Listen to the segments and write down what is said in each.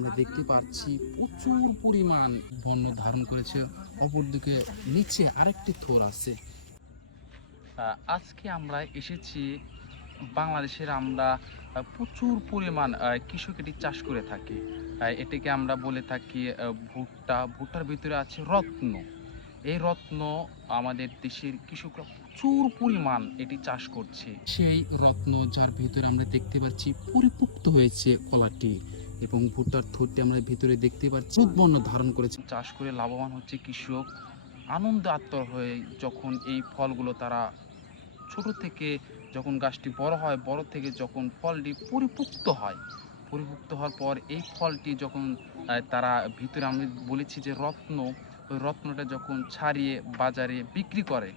আমরা দেখতে পাচ্ছি প্রচুর পরিমাণ বন্য ধারণ করেছে। অপরদিকে নিচে আরেকটি থর আছে। আজকে আমরা এসেছি বাংলাদেশের আমরা প্রচুর পরিমাণ কৃষক এটি চাষ করে থাকি। এটিকে আমরা বলে থাকি ভুট্টা। ভুট্টার ভিতরে আছে রত্ন। এই রত্ন আমাদের দেশের কৃষকরা প্রচুর পরিমাণ এটি চাষ করছে। সেই রত্ন যার ভিতরে আমরা দেখতে পাচ্ছি পরিপুক্ত হয়েছে কলাটি, এবং ভুট্টার থরটি আমরা ভিতরে দেখতে পাচ্ছি উৎপন্ন ধারণ করেছে। চাষ করে লাভবান হচ্ছে কৃষক। আনন্দ আত্মর হয়ে যখন এই ফলগুলো তারা ছোট থেকে যখন গাছটি বড় হয়, বড় থেকে যখন ফলটি পরিপুক্ত হওয়ার পর এই ফলটি যখন তারা ভিতরে আমি বলেছি যে রত্ন, ওই রত্নটা যখন ছাড়িয়ে বাজারে বিক্রি করে,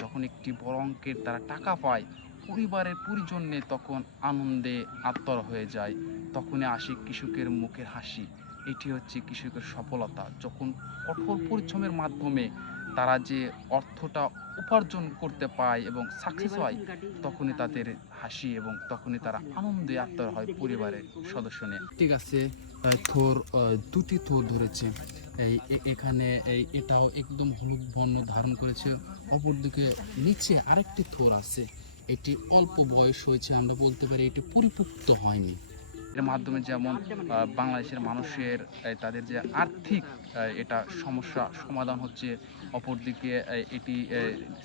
যখন একটি বড় অঙ্কের তারা টাকা পায়, পরিবারের পরিজন্যে তখন আনন্দে আত্মর হয়ে যায়। তখনই আসে কৃষকের মুখের হাসি। এটি হচ্ছে কৃষকের সফলতা। যখন কঠোর পরিশ্রমের মাধ্যমে তারা যে অর্থটা উপার্জন করতে পায় এবং সাকসেস হয়, তখনই তাদের হাসি এবং তখনই তারা আনন্দে আত্মর হয় পরিবারের সদস্য নিয়ে। ঠিক আছে, থর দুটি থর ধরেছে। এখানে এটাও একদম হলুদ বর্ণ ধারণ করেছে। অপরদিকে নিচে আরেকটি থর আছে। এটি অল্প বয়স হয়েছে, আমরা বলতে পারি এটি পরিপুক্ত হয়নি। এর মাধ্যমে যেমন বাংলাদেশের মানুষের তাদের যে আর্থিক এটা সমস্যা সমাধান হচ্ছে। অপরদিকে এটি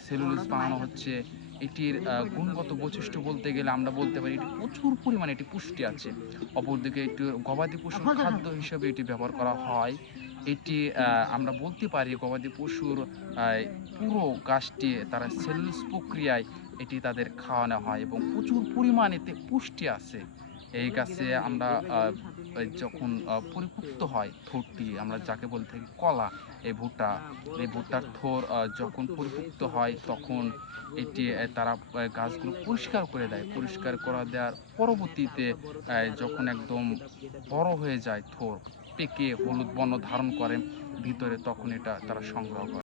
সেলুলোজ বানানো হচ্ছে। এটির গুণগত বৈশিষ্ট্য বলতে গেলে আমরা বলতে পারি এটি প্রচুর পরিমাণে এটি পুষ্টি আছে। অপরদিকে একটু গবাদি পশুর খাদ্য হিসেবে এটি ব্যবহার করা হয়। এটি আমরা বলতে পারি গবাদি পশুর পুরো গাছটি তারা সেলুলোজ প্রক্রিয়ায় এটি তাদের খাওয়ানো হয় এবং প্রচুর পরিমাণ এতে পুষ্টি আছে। এই গাছে আমরা যখন পরিপুক্ত হয় থোরটি, আমরা যাকে বলে থাকি কলা, এই ভুট্টার থোর যখন পরিপুক্ত হয় তখন এটি তারা গাছগুলো পরিষ্কার করে দেয়। পরিষ্কার করা দেওয়ার পরবর্তীতে যখন একদম বড় হয়ে যায় থোর, পেকে হলুদ বর্ণ ধারণ করে ভিতরে, তখন এটা তারা সংগ্রহ করে।